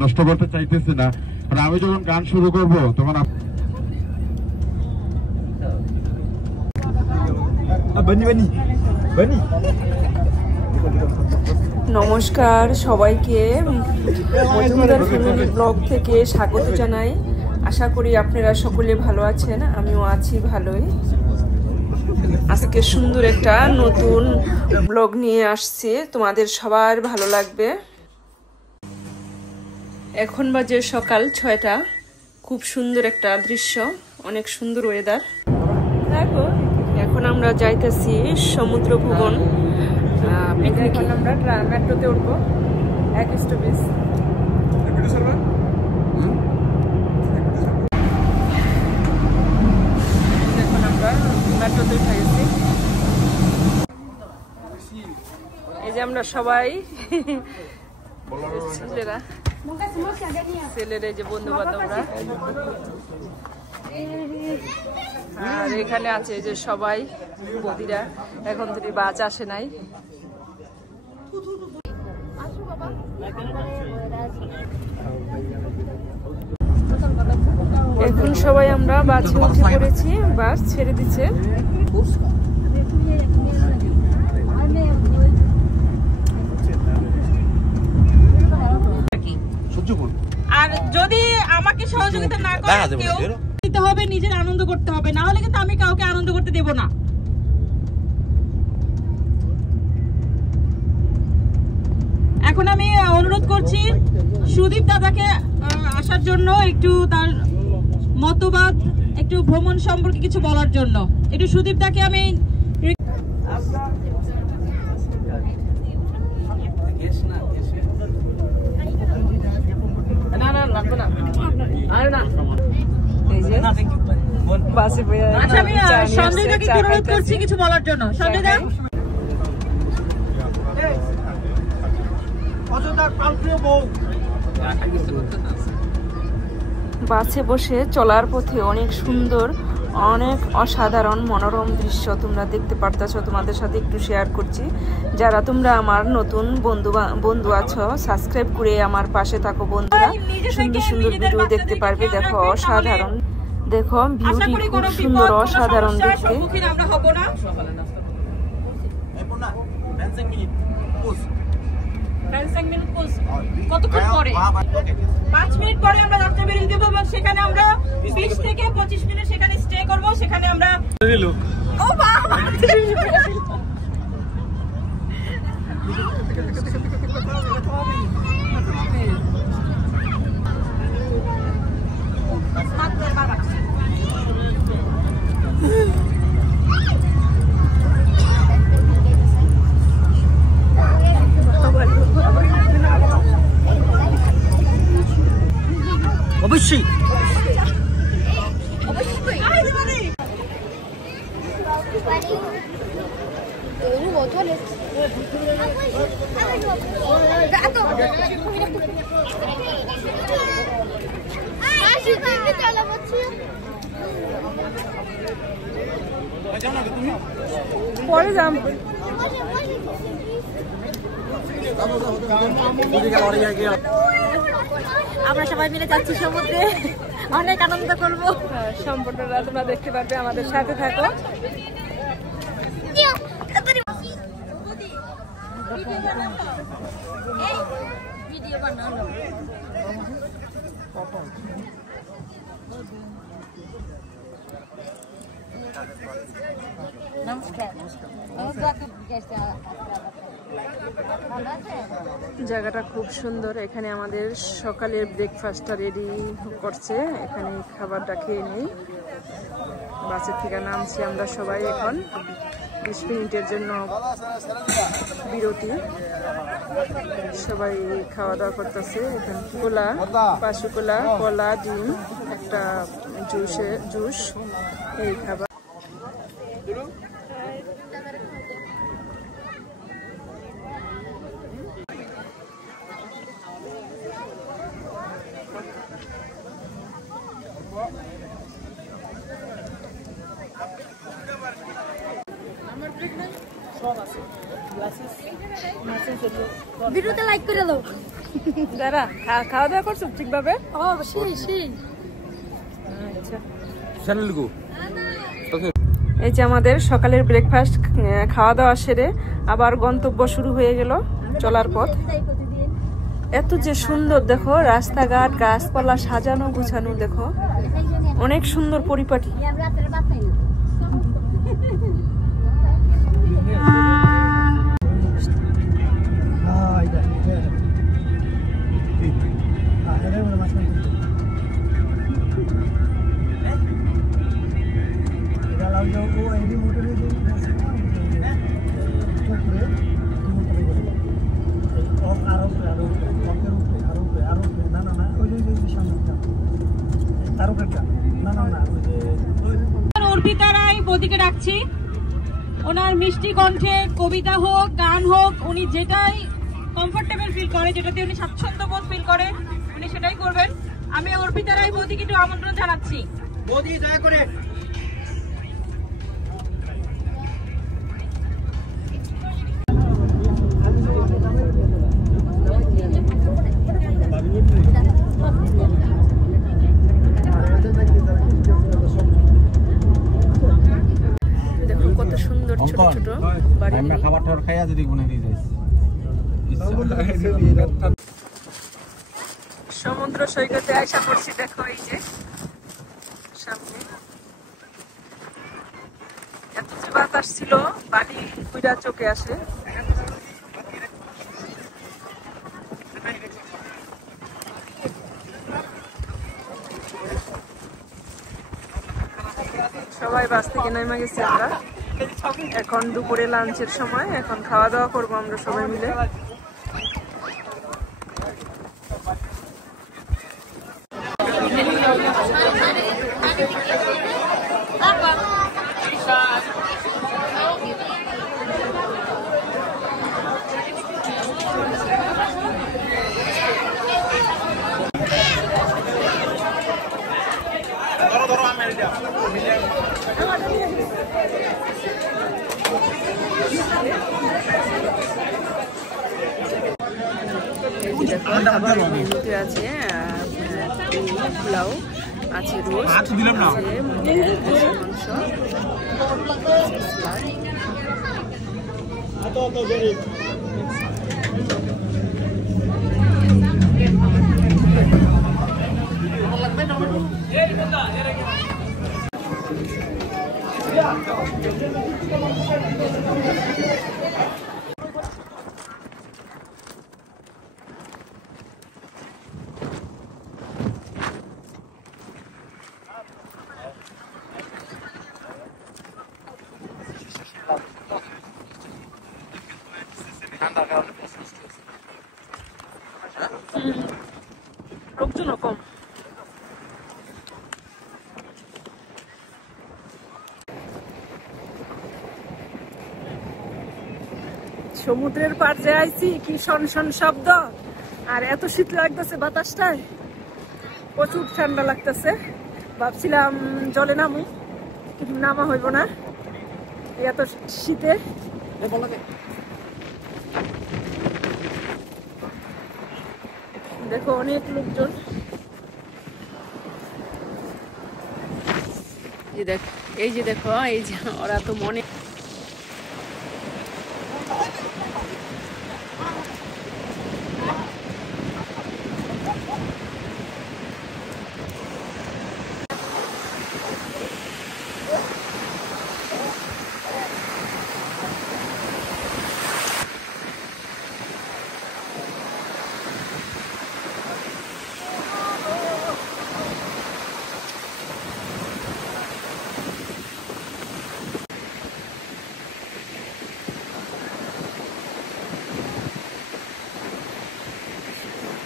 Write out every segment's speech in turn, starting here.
নষ্ট করতে চাইতেছি না। আর আমি যখন গান শুরু করব তখন নমস্কার সবাইকে, মজুমদার ফ্যামিলি ব্লগ থেকে স্বাগত জানাই। আশা করি আপনারা সকলে ভালো আছেন, আমিও আছি ভালোই। আজকে সুন্দর একটা নতুন ব্লগ নিয়ে আসছি, তোমাদের সবার ভালো লাগবে। এখন বাজে সকাল 6টা, খুব সুন্দর একটা দৃশ্য, অনেক সুন্দর ওয়েদার। দেখো এখন আমরা যাইতেছি সমুদ্র ভবন পিকনিকে। আমরা মেট্রোতে উঠবো, 1 স্টপেজ। এখন আমরা মেট্রোতে উঠে গেছি। এই যে আমরা সবাই ছেলেরা, এই যে বন্ধু বান্ধবরা, আর এখানে আছে যে সবাই বদিরা। এখন তো বাস আসে নাই। এখন সবাই আমরা বাসে উঠে পড়েছি, বাস ছেড়ে দিচ্ছে। আর যদি আমাকে সহযোগিতা না করে কেউ দিতে হবে, নিজের আনন্দ করতে হবে, না হলে কিন্তু আমি কাউকে আনন্দ করতে দেব না। এখন আমি অনুরোধ করছি সুদীপ দাদাকে আসার জন্য, একটু তার মতবাদ, একটু ভ্রমণ সম্পর্কে কিছু বলার জন্য। একটু সুদীপ দাকে আমি সঞ্জয় দাকে অনুরোধ করছি কিছু বলার জন্য। সঞ্জয় দা, বাসে বসে চলার পথে অনেক সুন্দর, অনেক অসাধারণ মনোরম দৃশ্য তোমরা দেখতে পারতেছো। তোমাদের সাথে একটু শেয়ার করছি। যারা তোমরা আমার নতুন বন্ধু আছো, সাবস্ক্রাইব করে আমার পাশে থাকো বন্ধুরা। সুন্দর সুন্দর ভিডিও দেখতে পারবে। দেখো অসাধারণ, দেখো বিউটি খুব সুন্দর, অসাধারণ দেখতে। কতক্ষণ পরে? 5 মিনিট পরে আমরা রাস্তা বেরিয়ে দেবো এবং সেখানে আমরা 20 থেকে 25 মিনিট সেখানে স্টে করবো। সেখানে আমরা ও বাবা অবশ্যই পরে যাম। আমরা সবাই মিলে যাচ্ছি সমুদ্রে, অনেক আনন্দ করবো। সম্পূর্ণটা তোমরা দেখতে পারবে, আমাদের সাথে থাকো। জায়গাটা খুব সুন্দর। এখানে আমাদের সকালের ব্রেকফাস্টটা রেডি করছে, এখানে খাবারটা খেয়ে নেই। বাসের থেকে নামছি আমরা সবাই, এখন 20 মিনিটের জন্য বিরতি। সবাই খাওয়া দাওয়া করতেছে। এখানে কোলা, পাশুকোলা, কলা, ডিম, একটা জুস, এই খাবার। ভিডিওতে লাইক করে দাও। যারা খাওয়া দাওয়া করছো ঠিকভাবে? আচ্ছা, এই যে আমাদের সকালের ব্রেকফাস্ট খাওয়া দাওয়া সেরে আবার গন্তব্য শুরু হয়ে গেল চলার পথ। এত যে সুন্দর দেখো রাস্তাঘাট, গাছপালা সাজানো গুছানো, দেখো অনেক সুন্দর পরিপাটি। অর্পিতা রায় বৌদিকে ডাকছি। ওনার মিষ্টি কণ্ঠে কবিতা হোক, গান হোক, উনি যেটাই কমফোর্টেবল ফিল করে, যেটাতে উনি স্বাচ্ছন্দ্য বোধ ফিল করে, উনি সেটাই করবেন। আমি অর্পিতা রায় বৌদিকে একটু আমন্ত্রণ জানাচ্ছি। বৌদি দয়া করে। দেখো কত সুন্দর ছোট ছোট বাড়ি। আমরা খাবার টাবার খাইয়া যদি গুনে দিয়ে যাই। সমুদ্র সৈকতে আশা করছি। দেখো এই যে সামনে এত যে বাতাস ছিল, বাড়ি কুইরা চোখে আসে। সবাই বাস থেকে নেমে গেছি আমরা। এখন দুপুরে লাঞ্চের সময়, এখন খাওয়া দাওয়া করবো আমরা সবাই মিলে। মেনুতে আছে পোলাও, আছে রোস্ট, আছে লোকজন কম। সমুদ্রের পার যে আইছি, কি শন শন শব্দ, আর এত শীত লাগতেছে বাতাসটায়, প্রচুর ঠান্ডা লাগতেছে। ভাবছিলাম জলে নামু, কিন্তু নামা হইব না এত শীতে। দেখো অনেক লোকজন। এই যে দেখো, এই যে ওরা তো মনে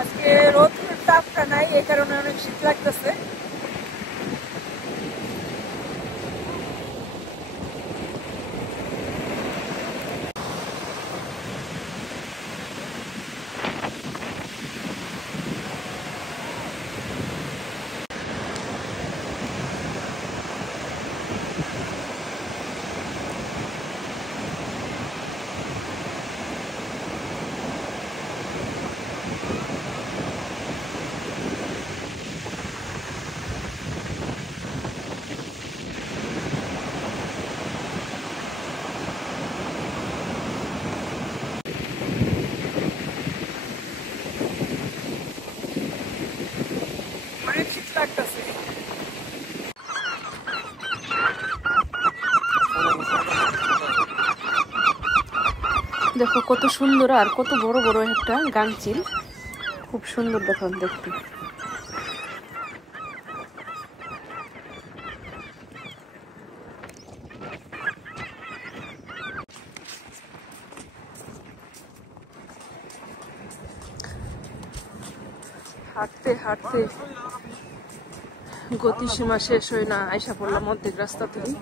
আজকে রোদ তাপটা নাই, এই কারণে অনেক শীত লাগতেছে। লাগতেছে। দেখো কত সুন্দর আর কত বড় বড় একটা গাংচিল, খুব সুন্দর দেখো দেখতে। হাঁটতে হাঁটতে গতিসীমা শেষ হয় না, আইসা পড়লাম অর্ধেক রাস্তা থেকে।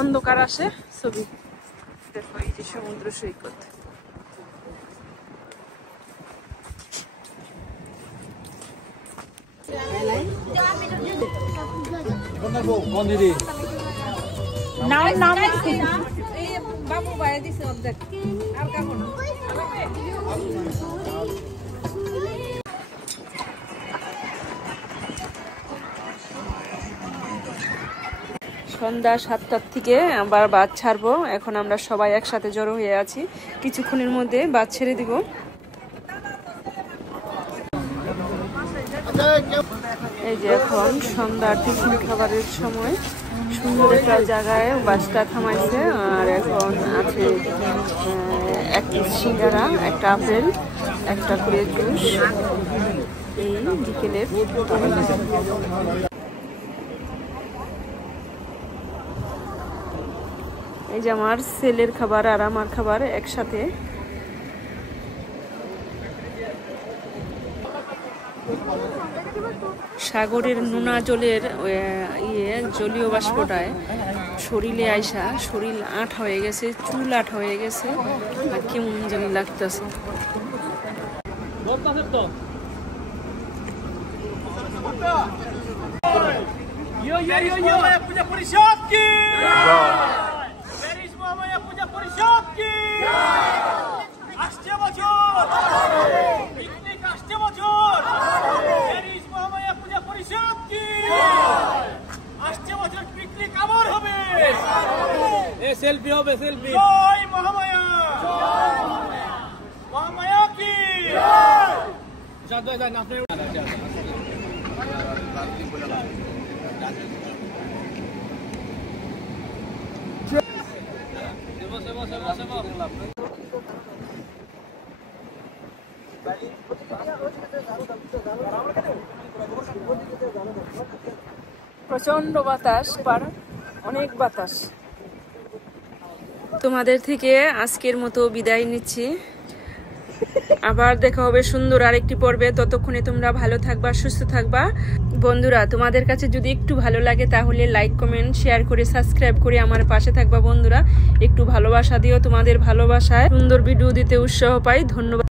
অন্ধকার আসে, ছবি দেখো এই যে সমুদ্র সৈকত। বাবু বাইরে দিছে অর্ধেক, আর কেমন সন্ধ্যা 7টার থেকে আবার বাস ছাড়বো। এখন আমরা সবাই একসাথে জড়ো হয়ে আছি, কিছুক্ষণের মধ্যে বাস ছেড়ে দিব। এই যে এখন সন্ধ্যার টিফিন খাবারের সময় সুন্দর একটা জায়গায় বাসটা থামাইছে। আর এখন আছে একটা সিঙ্গারা, একটা আপেল, একটা করে জুস। এই বিকেলের এই যে আমার ছেলের খাবার আর আমার খাবার একসাথে। সাগরের নোনা জলের জলীয় বাষ্পটায় শরীরে আইসা শরীর আট হয়ে গেছে, চুল আট হয়ে গেছে, আর কেমন জানি লাগতেছে। সেলফি হবে, সেলফি। জয় মহামায়া, মহামায়া কি প্রচন্ড বাতাস, অনেক বাতাস। তোমাদের থেকে আজকের মতো বিদায় নিচ্ছি, আবার দেখা হবে সুন্দর আরেকটি পর্বে। ততক্ষণে তোমরা ভালো থাকবা, সুস্থ থাকবা। বন্ধুরা, তোমাদের কাছে যদি একটু ভালো লাগে তাহলে লাইক, কমেন্ট, শেয়ার করে সাবস্ক্রাইব করে আমার পাশে থাকবা। বন্ধুরা, একটু ভালোবাসা দিও, তোমাদের ভালোবাসায় সুন্দর ভিডিও দিতে উৎসাহ পাই। ধন্যবাদ।